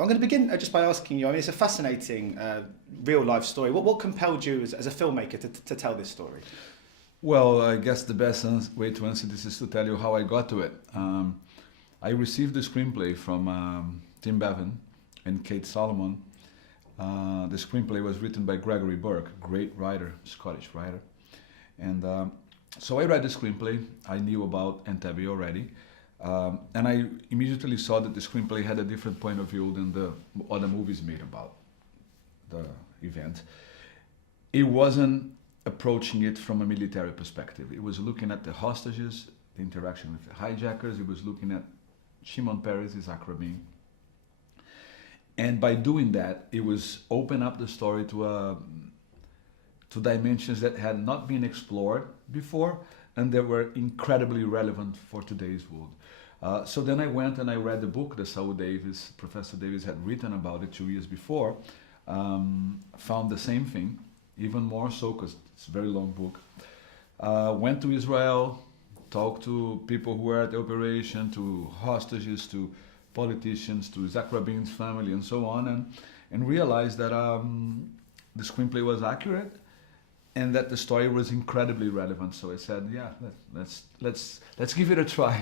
I'm going to begin just by asking you, I mean, it's a fascinating real-life story. What compelled you as a filmmaker to tell this story? Well, I guess the best way to answer this is to tell you how I got to it. I received the screenplay from Tim Bevan and Kate Solomon. The screenplay was written by Gregory Burke, great writer, Scottish writer. And so I read the screenplay. I knew about Entebbe already. And I immediately saw that the screenplay had a different point of view than the other movies made about the event. It wasn't approaching it from a military perspective. It was looking at the hostages, the interaction with the hijackers. It was looking at Shimon Peres, Isaac Rabin. And by doing that, it was open up the story to dimensions that had not been explored before and that were incredibly relevant for today's world. So then I went and I read the book that Professor Davis had written about it 2 years before, found the same thing, even more so because it's a very long book. Went to Israel, talked to people who were at the operation, to hostages, to politicians, to Isaac Rabin's family and so on, and realized that the screenplay was accurate and that the story was incredibly relevant. So I said, yeah, let's give it a try.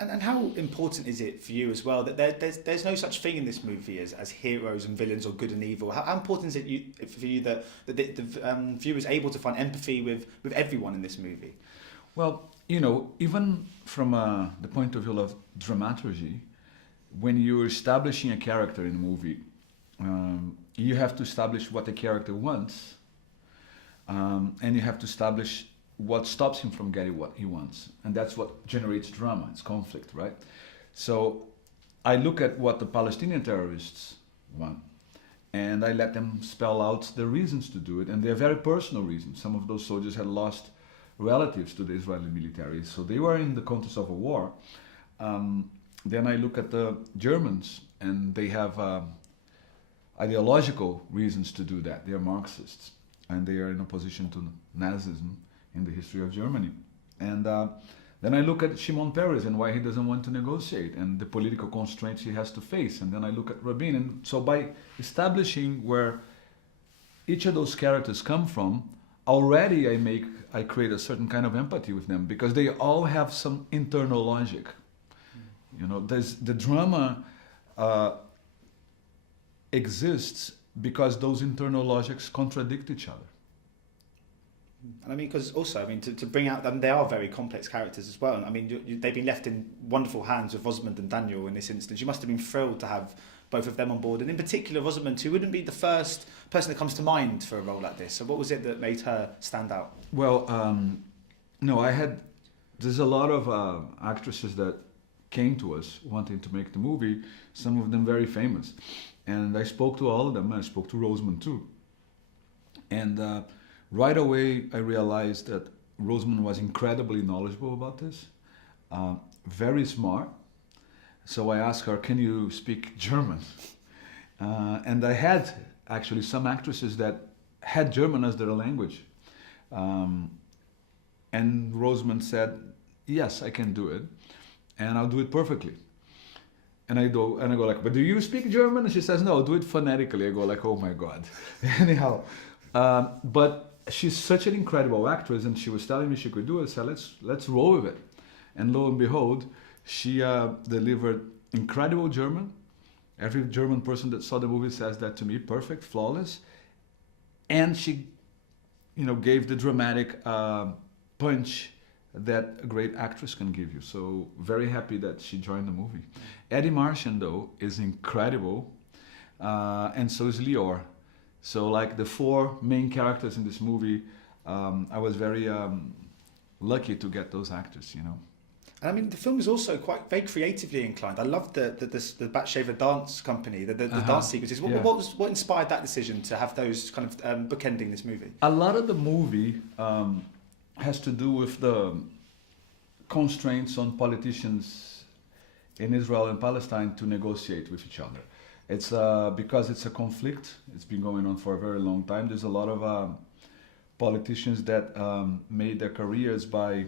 And how important is it for you as well that there's no such thing in this movie as heroes and villains or good and evil? How important is it for you that the viewer is able to find empathy with everyone in this movie? Well, even from the point of view of dramaturgy, when you're establishing a character in a movie, you have to establish what the character wants, and you have to establish what stops him from getting what he wants. And that's what generates drama, it's conflict, right? So I look at what the Palestinian terrorists want, and I let them spell out the reasons to do it, and they're very personal reasons. Some of those soldiers had lost relatives to the Israeli military, so they were in the context of a war. Then I look at the Germans, and they have ideological reasons to do that. They are Marxists, and they are in opposition to Nazism in the history of Germany. And then I look at Shimon Peres and why he doesn't want to negotiate, and the political constraints he has to face. And then I look at Rabin, and so by establishing where each of those characters come from, already I create a certain kind of empathy with them because they all have some internal logic. There's the drama exists because those internal logics contradict each other. And I mean, because also, I mean, to bring out them, they are very complex characters as well. And I mean, they've been left in wonderful hands with Rosamund and Daniel in this instance. You must have been thrilled to have both of them on board, and in particular Rosamund, who wouldn't be the first person that comes to mind for a role like this. So what was it that made her stand out? Well, no, there's a lot of actresses that came to us wanting to make the movie, some of them very famous. And I spoke to all of them. I spoke to Rosamund too. And right away, I realized that Rosamund was incredibly knowledgeable about this, very smart. So I asked her, can you speak German? And I had actually some actresses that had German as their language. And Rosamund said, yes, I can do it. And I'll do it perfectly. And I go like, but do you speak German? And she says, no, do it phonetically. I go like, oh my God. Anyhow, but she's such an incredible actress, and she was telling me she could do it. So let's roll with it. And lo and behold, she delivered incredible German. Every German person that saw the movie says that to me, perfect, flawless. And she, gave the dramatic punch that a great actress can give you. So very happy that she joined the movie. Eddie Martian, though, is incredible, and so is Lior. So like the four main characters in this movie, I was very lucky to get those actors, And I mean, the film is also very creatively inclined. I love the Batshaver dance company, the dance sequences. What inspired that decision to have those kind of bookending this movie? A lot of the movie has to do with the constraints on politicians in Israel and Palestine to negotiate with each other. It's because it's a conflict. It's been going on for a very long time. There's a lot of politicians that made their careers by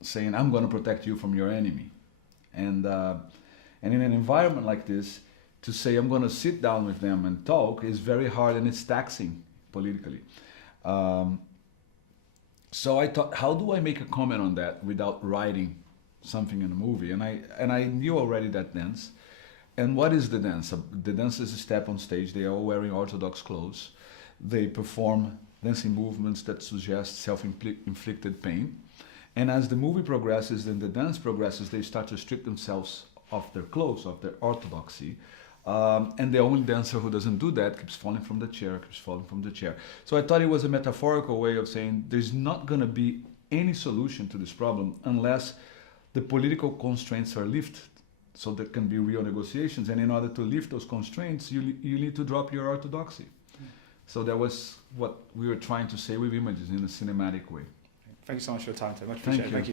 saying, I'm going to protect you from your enemy. And in an environment like this, to say I'm going to sit down with them and talk is very hard and it's taxing politically. So I thought, how do I make a comment on that without writing something in a movie? And I knew already that dance. And what is the dance? The dance is a step on stage. They are all wearing Orthodox clothes. They perform dancing movements that suggest self-inflicted pain. And as the movie progresses and the dance progresses, they start to strip themselves of their clothes, of their orthodoxy. And the only dancer who doesn't do that keeps falling from the chair, keeps falling from the chair. So I thought it was a metaphorical way of saying there's not going to be any solution to this problem unless the political constraints are lifted. So there can be real negotiations. And in order to lift those constraints, you need to drop your orthodoxy. So that was what we were trying to say with images in a cinematic way. Thank you so much for your time, Tim. Much appreciated. Thank you.